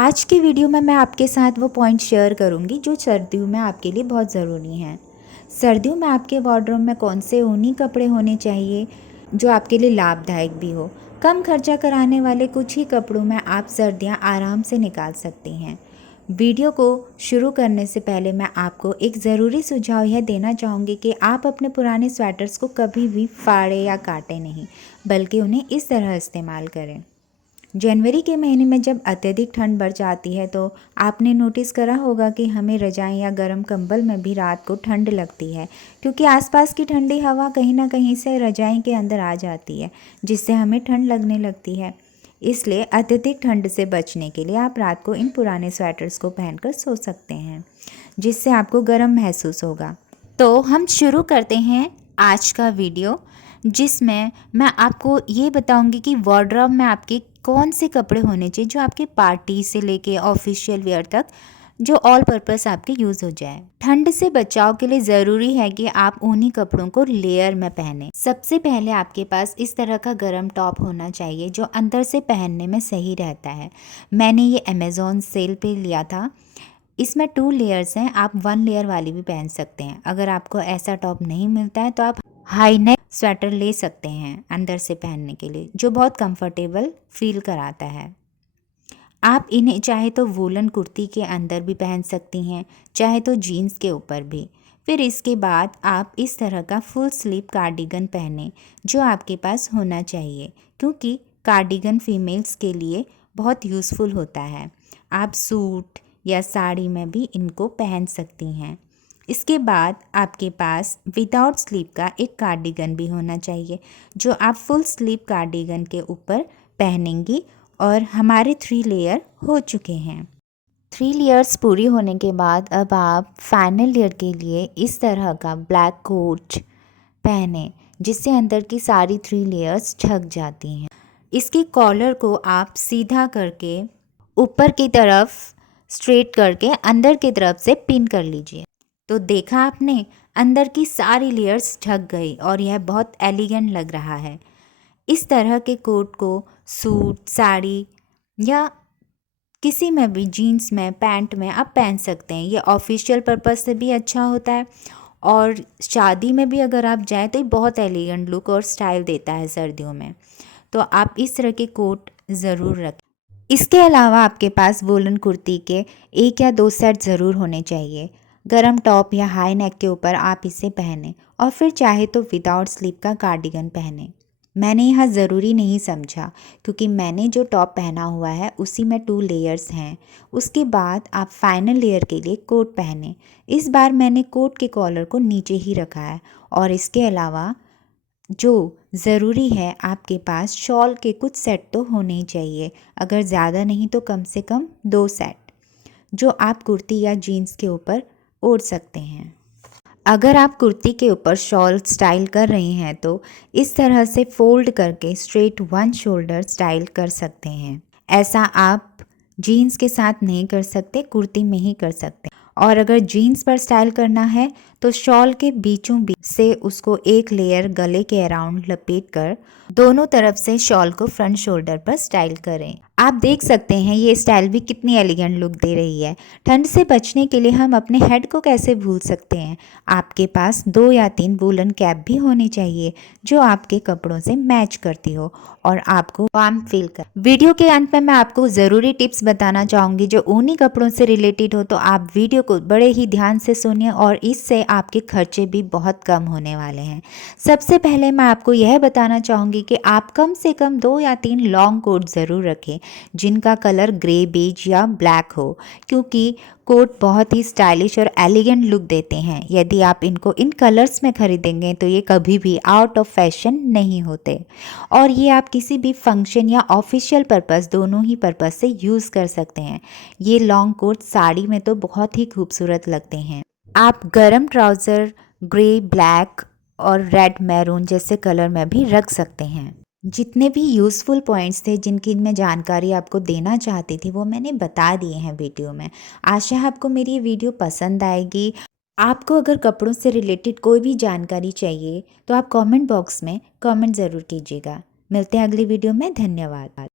आज की वीडियो में मैं आपके साथ वो पॉइंट शेयर करूंगी जो सर्दियों में आपके लिए बहुत ज़रूरी हैं। सर्दियों में आपके वार्डरोब में कौन से ऊनी कपड़े होने चाहिए जो आपके लिए लाभदायक भी हो। कम खर्चा कराने वाले कुछ ही कपड़ों में आप सर्दियां आराम से निकाल सकती हैं। वीडियो को शुरू करने से पहले मैं आपको एक ज़रूरी सुझाव यह देना चाहूँगी कि आप अपने पुराने स्वेटर्स को कभी भी फाड़े या काटें नहीं, बल्कि उन्हें इस तरह इस्तेमाल करें। जनवरी के महीने में जब अत्यधिक ठंड बढ़ जाती है तो आपने नोटिस करा होगा कि हमें रजाई या गर्म कंबल में भी रात को ठंड लगती है, क्योंकि आसपास की ठंडी हवा कहीं ना कहीं से रजाई के अंदर आ जाती है, जिससे हमें ठंड लगने लगती है। इसलिए अत्यधिक ठंड से बचने के लिए आप रात को इन पुराने स्वेटर्स को पहनकर सो सकते हैं, जिससे आपको गर्म महसूस होगा। तो हम शुरू करते हैं आज का वीडियो, जिसमें मैं आपको ये बताऊंगी कि वार्डरोब में आपके कौन से कपड़े होने चाहिए जो आपके पार्टी से लेके ऑफिशियल वेयर तक, जो ऑल पर्पस आपके यूज़ हो जाए। ठंड से बचाव के लिए ज़रूरी है कि आप ऊनी कपड़ों को लेयर में पहने। सबसे पहले आपके पास इस तरह का गर्म टॉप होना चाहिए जो अंदर से पहनने में सही रहता है। मैंने ये अमेज़ॉन सेल पे लिया था। इसमें 2 लेयर्स हैं, आप 1 लेयर वाली भी पहन सकते हैं। अगर आपको ऐसा टॉप नहीं मिलता है तो आप हाई नेक स्वेटर ले सकते हैं अंदर से पहनने के लिए, जो बहुत कंफर्टेबल फील कराता है। आप इन्हें चाहे तो वूलन कुर्ती के अंदर भी पहन सकती हैं, चाहे तो जीन्स के ऊपर भी। फिर इसके बाद आप इस तरह का फुल स्लीव कार्डिगन पहने, जो आपके पास होना चाहिए, क्योंकि कार्डिगन फीमेल्स के लिए बहुत यूज़फुल होता है। आप सूट या साड़ी में भी इनको पहन सकती हैं। इसके बाद आपके पास विदाउट स्लीव का एक कार्डिगन भी होना चाहिए, जो आप फुल स्लीव कार्डिगन के ऊपर पहनेंगी। और हमारे 3 लेयर हो चुके हैं। 3 लेयर्स पूरी होने के बाद अब आप फाइनल लेयर के लिए इस तरह का ब्लैक कोट पहने, जिससे अंदर की सारी 3 लेयर्स ढक जाती हैं। इसके कॉलर को आप सीधा करके ऊपर की तरफ स्ट्रेट करके अंदर की तरफ से पिन कर लीजिए। तो देखा आपने, अंदर की सारी लेयर्स ढक गई और यह बहुत एलिगेंट लग रहा है। इस तरह के कोट को सूट, साड़ी या किसी में भी, जीन्स में, पैंट में आप पहन सकते हैं। ये ऑफिशियल पर्पस से भी अच्छा होता है और शादी में भी अगर आप जाएँ तो ये बहुत एलिगेंट लुक और स्टाइल देता है सर्दियों में। तो आप इस तरह के कोट ज़रूर रखें। इसके अलावा आपके पास वूलन कुर्ती के 1 या 2 सेट ज़रूर होने चाहिए। गरम टॉप या हाई नेक के ऊपर आप इसे पहने और फिर चाहे तो विदाउट स्लीव का कार्डिगन पहने। मैंने यहाँ ज़रूरी नहीं समझा, क्योंकि मैंने जो टॉप पहना हुआ है उसी में 2 लेयर्स हैं। उसके बाद आप फाइनल लेयर के लिए कोट पहने। इस बार मैंने कोट के कॉलर को नीचे ही रखा है। और इसके अलावा जो ज़रूरी है, आपके पास शॉल के कुछ सेट तो होने ही चाहिए, अगर ज़्यादा नहीं तो कम से कम 2 सेट, जो आप कुर्ती या जीन्स के ऊपर ओढ़ सकते हैं। अगर आप कुर्ती के ऊपर शॉल स्टाइल कर रही हैं तो इस तरह से फोल्ड करके स्ट्रेट 1 शोल्डर स्टाइल कर सकते हैं। ऐसा आप जीन्स के साथ नहीं कर सकते, कुर्ती में ही कर सकते हैं। और अगर जीन्स पर स्टाइल करना है तो शॉल के बीचों बीच से उसको एक लेयर गले के अराउंड लपेट कर दोनों तरफ से शॉल को फ्रंट शोल्डर पर स्टाइल करें। आप देख सकते हैं ये स्टाइल भी कितनी एलिगेंट लुक दे रही है। ठंड से बचने के लिए हम अपने हेड को कैसे भूल सकते हैं। आपके पास 2 या 3 वूलन कैप भी होनी चाहिए, जो आपके कपड़ों से मैच करती हो और आपको वार्म फील कर। वीडियो के अंत में मैं आपको ज़रूरी टिप्स बताना चाहूँगी जो ऊनी कपड़ों से रिलेटेड हो, तो आप वीडियो को बड़े ही ध्यान से सुनिए और इससे आपके खर्चे भी बहुत कम होने वाले हैं। सबसे पहले मैं आपको यह बताना चाहूँगी कि आप कम से कम 2 या 3 लॉन्ग कोट ज़रूर रखें, जिनका कलर ग्रे, बेज या ब्लैक हो, क्योंकि कोट बहुत ही स्टाइलिश और एलिगेंट लुक देते हैं। यदि आप इनको इन कलर्स में खरीदेंगे तो ये कभी भी आउट ऑफ फैशन नहीं होते और ये आप किसी भी फंक्शन या ऑफिशियल पर्पस, दोनों ही पर्पस से यूज़ कर सकते हैं। ये लॉन्ग कोट साड़ी में तो बहुत ही खूबसूरत लगते हैं। आप गरम ट्राउज़र ग्रे, ब्लैक और रेड, मैरून जैसे कलर में भी रख सकते हैं। जितने भी यूज़फुल पॉइंट्स थे जिनकी मैं जानकारी आपको देना चाहती थी, वो मैंने बता दिए हैं वीडियो में। आशा है आपको मेरी ये वीडियो पसंद आएगी। आपको अगर कपड़ों से रिलेटेड कोई भी जानकारी चाहिए तो आप कमेंट बॉक्स में कमेंट ज़रूर कीजिएगा। मिलते हैं अगली वीडियो में। धन्यवाद।